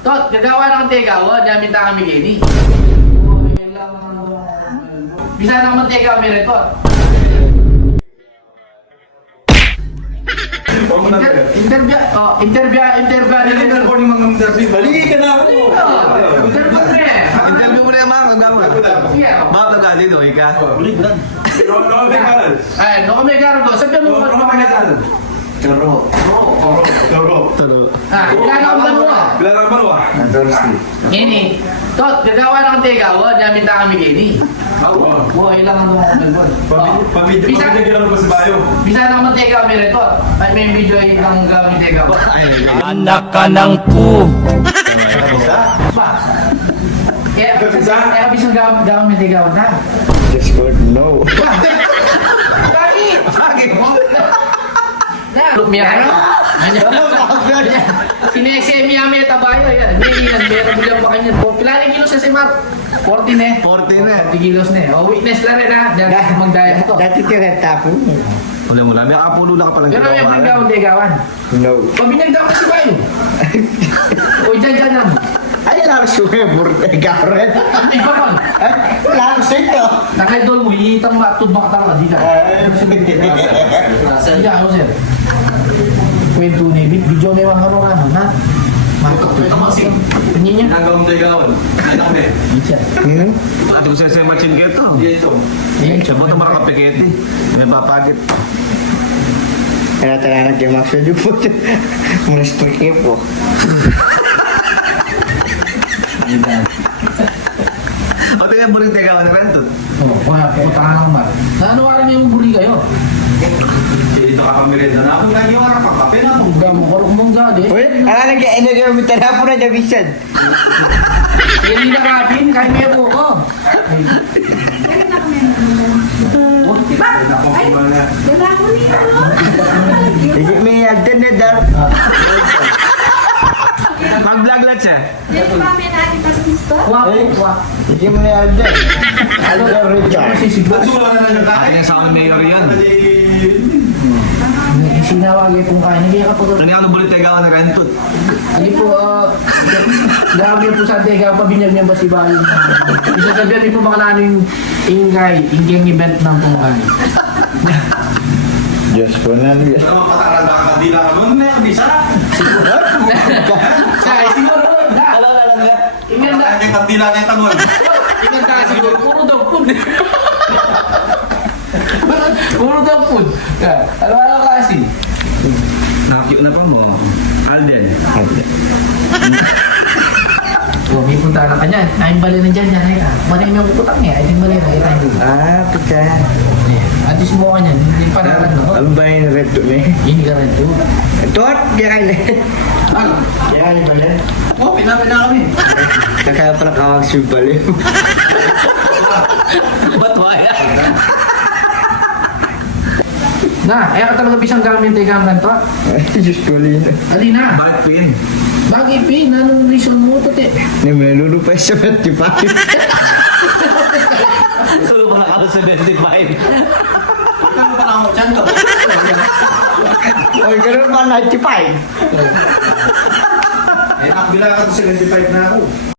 Tot, gagawa na ng teka, oh, namin ta kami gini. Bisa na naman teka kami rin, Tot. Inter, interview, oh, interview, interview, interview. Balik ka na ako. Interview mo eh. Interview mo na yung mga oh. Mga kagadi do, ika. Ay, no kami karo ko. Sabi mo kung kami karo. Turo. Taro. Ah, kailangan ako dalawa. Bilang ang marwa. Ini, tot, gagawa na ng teka, oh, namin ta kami gini. Wow, ilang ano Bisa, pamidya ka lang ba sa bayo? bisa na naman teka kami rin, tot. Ay, may video yung gamit ay. Anak ka ng pu. Ba? Kaya, kaya bisa gamit gamit ko na. Discord, no. Bakit? Bakit? Na, Mia kayo? Ano? Sinese Mia Mia tabayo yan. Hindi yan, meron mo lang ba kanyan. Pila ng kilos sa si Mark? 40 na eh. 40 na. 40 kilos na eh. Oh, witness lang rin ha. Diyan mag-diet ko. Dati tireta ko. Wala mo lang. May apulo na ka palang Pero may panggawan di gawan. No. Pabinag daw kasi bayo. Uy, dyan dyan lang. Ay, lang suhe, burtega rin. Ang iba man. Ay, lang sito. Nakaidol mo, iitang matod makatala. Di ka. Sige, ano sir? Kwento ni Bit, video may mga harong ano, na? Makakapit. Tingin niya. Nagawang tayo gawin. Ano kami? Isa. Hmm? Ate ko sa sa machin keto. Dito. Yan, Siya mo ito makakapiketi. May papagit. Kaya tayo nag-max na po. Muna strike po. O, tingnan mo rin teka ka na rin to. Oh, wala, puta ka lang ba? Ano oras niyo yung buri kayo? Dito ka pamirenda na. Ako yung harap ang kape na mo karong mong. Uy, ala nag-energy mo tala po na Davisan. Hindi na kapin, kaya may po ko. Ay, Wala ko niya, no? Hindi may agdan na dar. Mag-vlog lang siya. Yan ba may sa ko, kuha. Hindi mo na agdan. Ano na Richard? Na lang kain. yung sa amin mayor yan. Sinawag po kayo, nagiging ka po. Ano yung bulit ka na rin to? Hindi po, ah, grabe po sa tega, pabinyag niya ba si Bayo? Isa sabihan din po baka na yung ingay, ingay event ng tungkay. Diyos ko na. Diyos. Pero patarada ka kandila ka mo. Ano yan? Di sana. Kaya siguro, na. Ingay na. Ang kandila niya tangon. Ingay na siguro, puro daw food. Puro daw food. Ano ano kasi? Nakakyo na pa mo. Alden. Oh, may punta na kanya. Ay, bali na dyan, yan. ay, ah. Mali mo yung putang niya. Ay, mali na. Ito yung Ah, pita. At least mo kanya. Hindi pa na no? Ano ba yung red to me? Hindi ka rin to. Ito at diyan na. Ano? Diyan ba yan? Oh, pinapin na kami. Pala kawag si Baliw. Ba't waya? Na, kaya ka talaga bisang gamit ay kang ganito. Diyos ko lino. Ali na. Bakit pin? Bakit pin? Anong reason mo ito, te? Ni melulu pa sa 75. Solo mo nakalo 75. Ikaw pa lang ako dyan to. Oy, ganun pa 95. Eh, nakabila ka to 75 na ako.